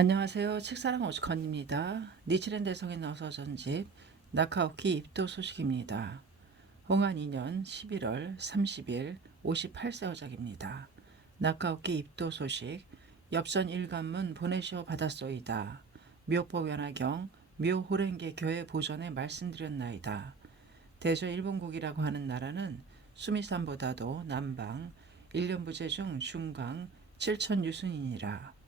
안녕하세요. 책사랑 오죽헌입니다. 니치렌 대성에 나서 전집 나카오키 입도 소식입니다. 홍한 2년 11월 30일 58세 어작입니다. 나카오키 입도 소식 엽전 일간문 보내시오 받았소이다. 묘포 연하경 묘호랭계 교회 보존에 말씀드렸나이다. 대저 일본국이라고 하는 나라는 수미산보다도 남방 1년부제 중 중강 7천 유순이니라.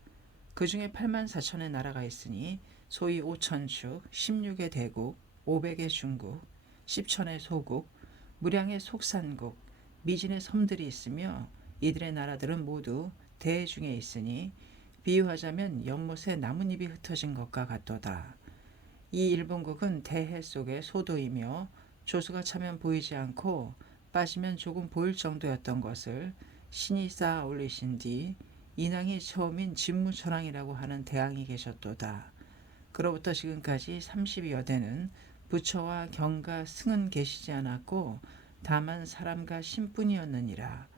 그 중에 8만 4천의 나라가 있으니 소위 5천축, 16의 대국, 500의 중국, 10천의 소국, 무량의 속산국, 미진의 섬들이 있으며 이들의 나라들은 모두 대 중에 있으니 비유하자면 연못에 나뭇잎이 흩어진 것과 같도다. 이 일본국은 대해 속의 소도이며 조수가 차면 보이지 않고 빠지면 조금 보일 정도였던 것을 신이 쌓아 올리신 뒤 인왕이 처음인 진무천왕이라고 하는 대왕이 계셨도다. 그로부터 지금까지 30여 대는 부처와 경가 승은 계시지 않았고 다만 사람과 신뿐이었느니라.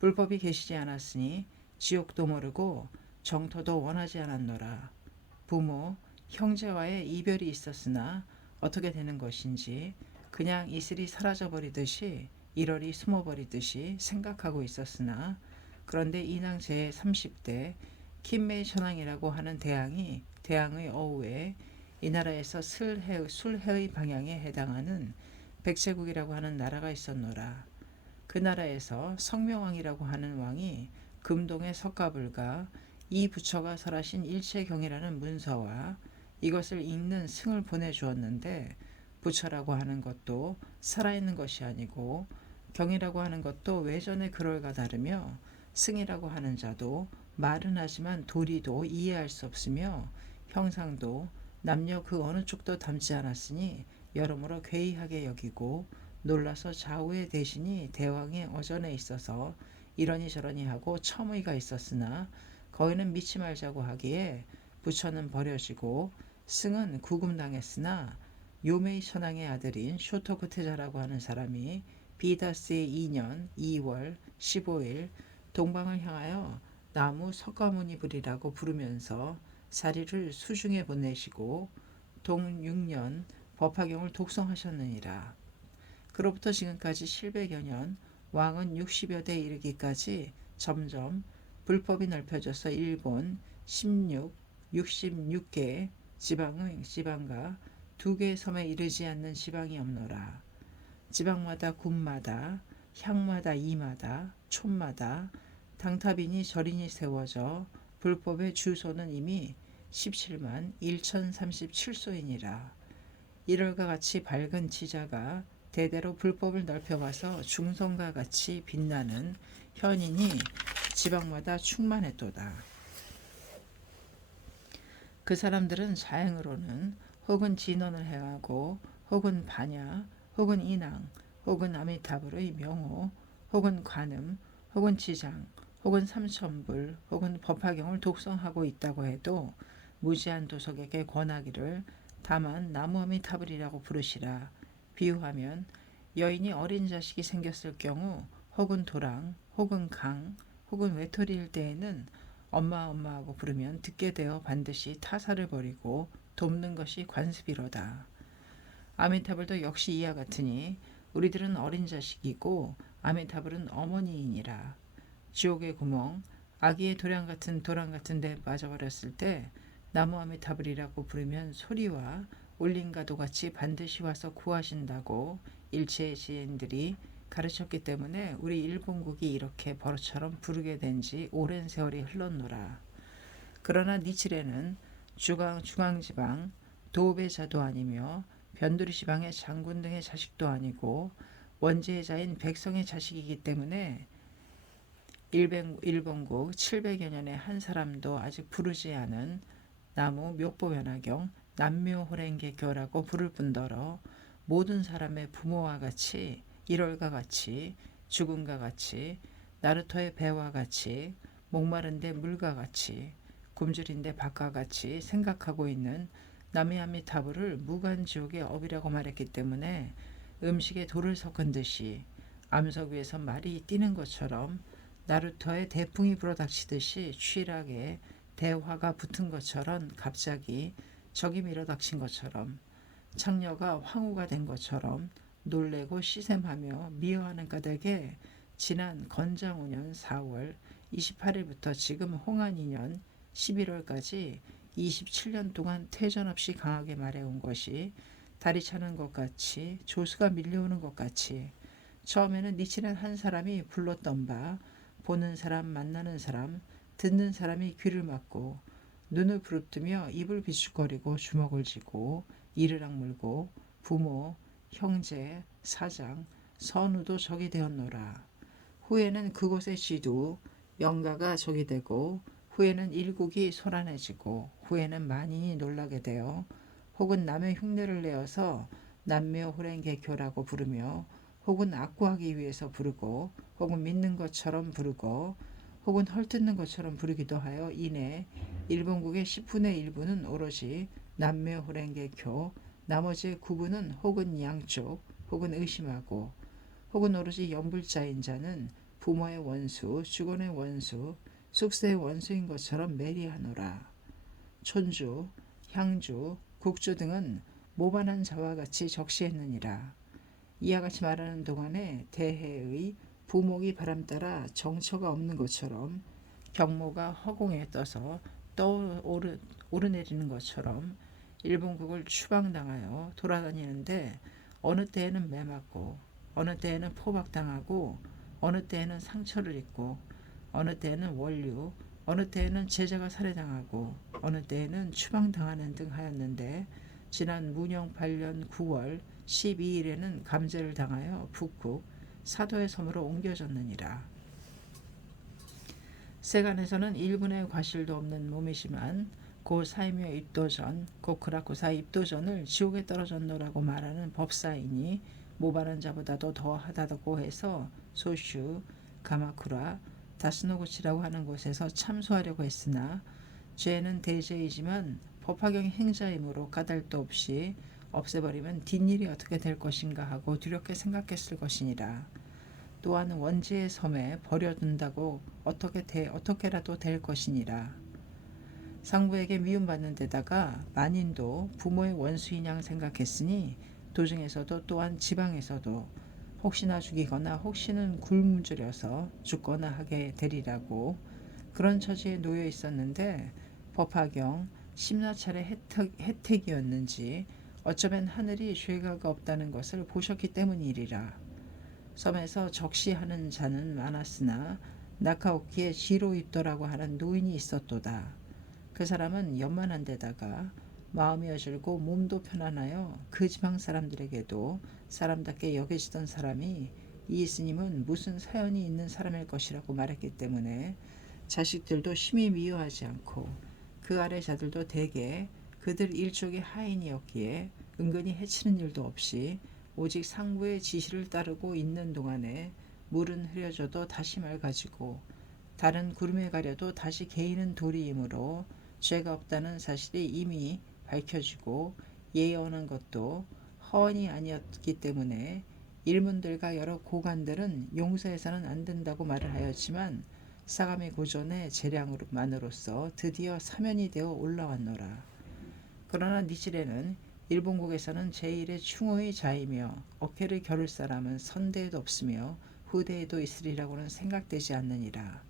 불법이 계시지 않았으니 지옥도 모르고 정토도 원하지 않았노라. 부모, 형제와의 이별이 있었으나 어떻게 되는 것인지 그냥 이슬이 사라져버리듯이 일월이 숨어버리듯이 생각하고 있었으나 그런데 인왕 제30대 킴메이 천왕이라고 하는 대왕이 대왕의 어우에 이 나라에서 술해의 방향에 해당하는 백제국이라고 하는 나라가 있었노라. 그 나라에서 성명왕이라고 하는 왕이 금동의 석가불과 이 부처가 설하신 일체경이라는 문서와 이것을 읽는 승을 보내주었는데 부처라고 하는 것도 살아있는 것이 아니고 경이라고 하는 것도 외전의 글을과 다르며 승이라고 하는 자도 말은 하지만 도리도 이해할 수 없으며 형상도 남녀 그 어느 쪽도 닮지 않았으니 여러모로 괴이하게 여기고 놀라서 좌우의 대신이 대왕의 어전에 있어서 이러니 저러니 하고 첨의가 있었으나 거기는 믿지 말자고 하기에 부처는 버려지고 승은 구금당했으나 요메이 천왕의 아들인 쇼토쿠테자라고 하는 사람이 비다스의 2년 2월 15일 동방을 향하여 나무 석가모니불이라고 부르면서 사리를 수중에 보내시고 동 6년 법화경을 독송하셨느니라. 그로부터 지금까지 700여 년 왕은 60여 대 이르기까지 점점 불법이 넓혀져서 일본 16, 66개 지방과 2개의 섬에 이르지 않는 지방이 없노라. 지방마다 군마다 향마다 이마다 촌마다 당탑이니 절인이 세워져 불법의 주소는 이미 17만 1037소이니라. 이럴과 같이 밝은 지자가 대대로 불법을 넓혀가서 중성과 같이 빛나는 현인이 지방마다 충만했도다. 그 사람들은 자행으로는 혹은 진언을 행하고 혹은 반야 혹은 인왕 혹은 아미타불의 명호 혹은 관음 혹은 지장 혹은 삼천불 혹은 법화경을 독성하고 있다고 해도 무지한 도석에게 권하기를 다만 나무 아미타불이라고 부르시라. 비유하면 여인이 어린 자식이 생겼을 경우 혹은 도랑 혹은 강 혹은 외톨이일 때에는 엄마하고 부르면 듣게 되어 반드시 타사를 버리고 돕는 것이 관습이로다. 아미타불도 역시 이와 같으니 우리들은 어린 자식이고 아미타불은 어머니이니라. 지옥의 구멍, 아기의 도랑 같은 데 빠져버렸을 때 나무 아미타불이라고 부르면 소리와 울림과도 같이 반드시 와서 구하신다고 일체의 지인들이 가르쳤기 때문에 우리 일본국이 이렇게 버릇처럼 부르게 된 지 오랜 세월이 흘렀노라. 그러나 니치레는 중앙지방 도배자도 아니며 변두리 지방의 장군 등의 자식도 아니고 원제의 자인 백성의 자식이기 때문에 일본국 700여 년의 한 사람도 아직 부르지 않은 나무 묘보변화경 남묘호랭개교라고 부를 뿐더러 모든 사람의 부모와 같이 일월과 같이 죽음과 같이 나루토의 배와 같이 목마른데 물과 같이 굶주린데 밥과 같이 생각하고 있는 나미아미타불을 무간지옥의 업이라고 말했기 때문에 음식에 돌을 섞은 듯이 암석 위에서 말이 뛰는 것처럼 나루토의 대풍이 불어닥치듯이 취일하게 대화가 붙은 것처럼 갑자기 적이 밀어닥친 것처럼 창녀가 황후가 된 것처럼 놀래고 시샘하며 미워하는 까닭에 지난 건장 5년 4월 28일부터 지금 홍한 2년 11월까지 27년 동안 퇴전 없이 강하게 말해온 것이 다리 차는 것 같이 조수가 밀려오는 것 같이 처음에는 니치는 한 사람이 불렀던 바 보는 사람 만나는 사람 듣는 사람이 귀를 막고 눈을 부릅뜨며 입을 비축거리고 주먹을 쥐고 이를 악물고 부모, 형제, 사장, 선우도 적이 되었노라. 후에는 그곳의 쥐도 영가가 적이 되고 후에는 일국이 소란해지고 후에는 만인이 놀라게 되어 혹은 남의 흉내를 내어서 남묘호랭개교라고 부르며 혹은 악구하기 위해서 부르고 혹은 믿는 것처럼 부르고 혹은 헐뜯는 것처럼 부르기도 하여 이내 일본국의 10분의 1부는 오로지 남묘호랭개교 나머지 9분은 혹은 양쪽 혹은 의심하고 혹은 오로지 연불자인 자는 부모의 원수, 주권의 원수, 숙세의 원수인 것처럼 매리하노라. 촌주, 향주, 국주 등은 모반한 자와 같이 적시했느니라. 이와 같이 말하는 동안에 대해의 부목이 바람 따라 정처가 없는 것처럼 경모가 허공에 떠서 오르내리는 것처럼 일본국을 추방당하여 돌아다니는데 어느 때에는 매맞고 어느 때에는 포박당하고 어느 때에는 상처를 입고 어느 때에는 원류 어느 때에는 제자가 살해당하고 어느 때에는 추방당하는 등 하였는데 지난 문영 8년 9월 12일에는 감제를 당하여 북국 사도의 섬으로 옮겨졌느니라. 세간에서는 1분의 과실도 없는 몸이지만 고 사이며 입도전, 고 크라쿠사 입도전을 지옥에 떨어졌노라고 말하는 법사이니 모바른 자보다도 더하다고 해서 소슈, 가마쿠라, 다스노구치라고 하는 곳에서 참소하려고 했으나 죄는 대죄이지만 법화경이 행자이므로 까닭도 없이 없애버리면 뒷일이 어떻게 될 것인가 하고 두렵게 생각했을 것이니라. 또한 원지의 섬에 버려둔다고 어떻게라도 될 것이니라. 상부에게 미움받는 데다가 만인도 부모의 원수인 양 생각했으니 도중에서도 또한 지방에서도 혹시나 죽이거나 혹시는 굶주려서 죽거나 하게 되리라고 그런 처지에 놓여 있었는데 법화경 심사찰의 혜택이었는지 어쩌면 하늘이 죄가가 없다는 것을 보셨기 때문이리라. 섬에서 적시하는 자는 많았으나 나카오키에 지로 입도라고 하는 노인이 있었도다. 그 사람은 연만한 데다가 마음이 어질고 몸도 편안하여 그 지방 사람들에게도 사람답게 여겨지던 사람이 이 스님은 무슨 사연이 있는 사람일 것이라고 말했기 때문에 자식들도 심히 미워하지 않고 그 아래 자들도 대개 그들 일족의 하인이었기에 은근히 해치는 일도 없이 오직 상부의 지시를 따르고 있는 동안에 물은 흐려져도 다시 맑아지고 달은 구름에 가려도 다시 개이는 도리이므로 죄가 없다는 사실이 이미 밝혀지고 예언한 것도 허언이 아니었기 때문에 일문들과 여러 고관들은 용서해서는 안 된다고 말을 하였지만 사가미 고전의 재량만으로서 드디어 사면이 되어 올라왔노라. 그러나 니치레는 일본국에서는 제1의 충호의 자이며 어깨를 겨룰 사람은 선대에도 없으며 후대에도 있으리라고는 생각되지 않느니라.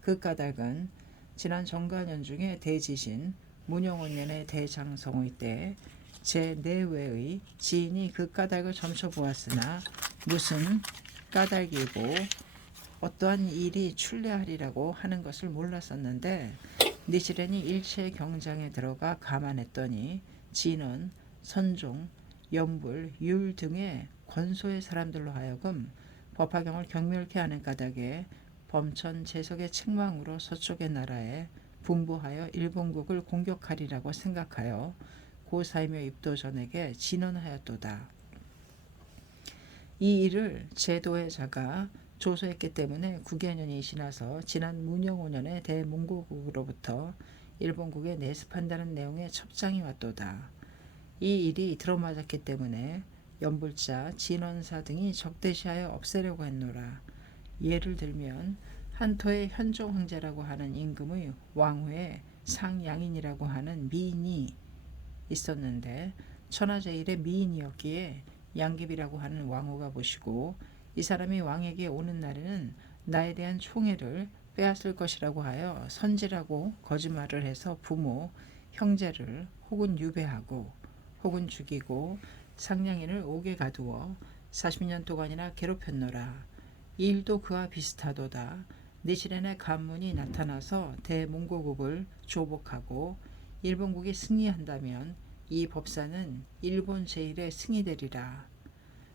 그 까닭은 지난 정관연 중에 대지신 문영원년의 대장성의 때 제4외의 지인이 그 까닭을 점쳐보았으나 무슨 까닭이고 어떠한 일이 출래하리라고 하는 것을 몰랐었는데 니치렌이 일체 경장에 들어가 감안했더니 진원, 선종, 연불, 율 등의 권소의 사람들로 하여금 법화경을 경멸케 하는 까닭에 범천 제석의 책망으로 서쪽의 나라에 분부하여 일본국을 공격하리라고 생각하여 고사이며 입도전에게 진언하였도다. 이 일을 제도의 자가 조소했기 때문에 9개년이 지나서 지난 문영 5년에 대몽고국으로부터 일본국에 내습한다는 내용의 첩장이 왔도다. 이 일이 들어맞았기 때문에 연불자, 진원사 등이 적대시하여 없애려고 했노라. 예를 들면 한토의 현종 황제라고 하는 임금의 왕후에 상양인이라고 하는 미인이 있었는데 천하제일의 미인이었기에 양귀비라고 하는 왕후가 보시고 이 사람이 왕에게 오는 날에는 나에 대한 총애를 빼앗을 것이라고 하여 선지라고 거짓말을 해서 부모, 형제를 혹은 유배하고 혹은 죽이고 상냥인을 옥에 가두어 40년 동안이나 괴롭혔노라. 이 일도 그와 비슷하도다. 니시렌의 간문이 나타나서 대몽고국을 조복하고 일본국이 승리한다면 이 법사는 일본 제1의 승이 되리라.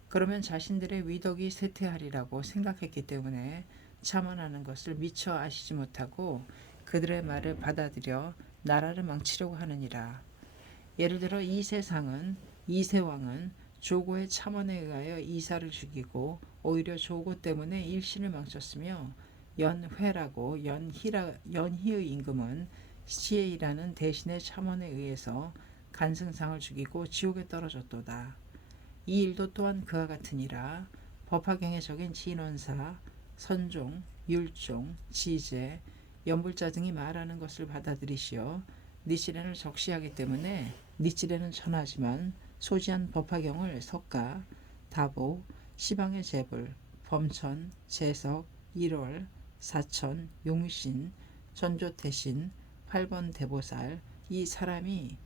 그러면 자신들의 위덕이 쇠퇴하리라고 생각했기 때문에 참언하는 것을 미처 아시지 못하고 그들의 말을 받아들여 나라를 망치려고 하느니라. 예를 들어 이세상은 이세왕은 조고의 참언에 의하여 이사를 죽이고 오히려 조고 때문에 일신을 망쳤으며 연회라고 연희의 임금은 시에이라는 대신의 참언에 의해서 간승상을 죽이고 지옥에 떨어졌도다. 이 일도 또한 그와 같으니라. 법화경에 적인 진원사, 선종, 율종, 지제, 연불자 등이 말하는 것을 받아들이시어 니치렌을 적시하기 때문에 니치렌은 전하지만 소지한 법화경을 석가, 다보, 시방의 재불, 범천, 재석, 1월, 사천, 용신, 전조태신, 8번 대보살 이 사람이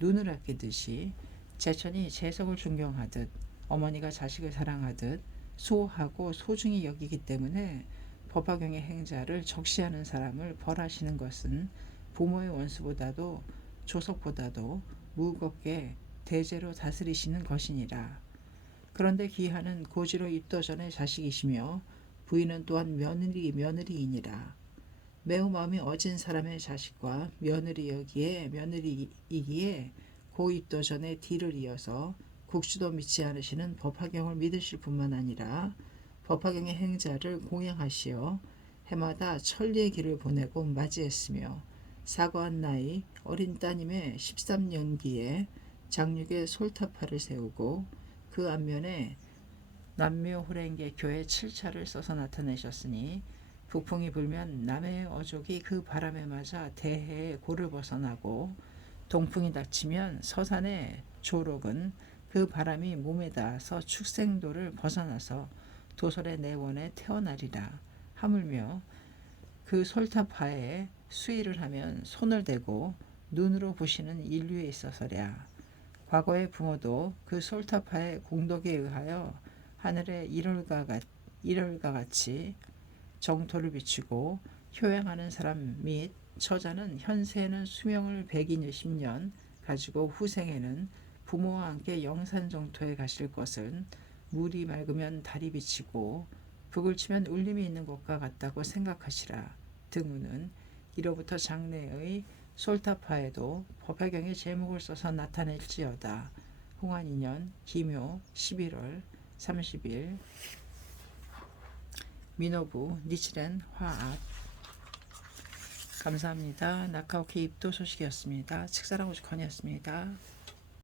눈을 아끼듯이 제천이 재석을 존경하듯 어머니가 자식을 사랑하듯 소하고 소중히 여기기 때문에 법화경의 행자를 적시하는 사람을 벌하시는 것은 부모의 원수보다도 조석보다도 무겁게 대제로 다스리시는 것이니라. 그런데 기하는 고지로 입도전의 자식이시며 부인은 또한 며느리이니라. 매우 마음이 어진 사람의 자식과 며느리이기에 고입도전의 뒤를 이어서 국수도 믿지 않으시는 법화경을 믿으실 뿐만 아니라 법화경의 행자를 공양하시어 해마다 천리의 길을 보내고 맞이했으며 사거한 나이 어린 따님의 13년기에 장육의 솔타파를 세우고 그 앞면에 남묘호랭개 교회 7차를 써서 나타내셨으니 북풍이 불면 남해의 어족이 그 바람에 맞아 대해의 고를 벗어나고 동풍이 닥치면 서산의 조록은 그 바람이 몸에 닿아서 축생도를 벗어나서 도솔의 내원에 태어나리라. 하물며 그 솔타파에 수의를 하면 손을 대고 눈으로 보시는 인류에 있어서랴. 과거의 부모도 그 솔타파의 공덕에 의하여 하늘의 일월과 같이 정토를 비추고 효행하는 사람 및 처자는 현세에는 수명을 120년 가지고 후생에는 부모와 함께 영산정토에 가실 것은 물이 맑으면 달이 비치고 북을 치면 울림이 있는 것과 같다고 생각하시라. 등우는 이로부터 장래의 솔타파에도 법화경의 제목을 써서 나타낼지어다. 홍한 2년 기묘 11월 30일 민호부 니치렌 화합. 감사합니다. 낙하오케 입도 소식이었습니다. 책사랑 오죽헌이었습니다.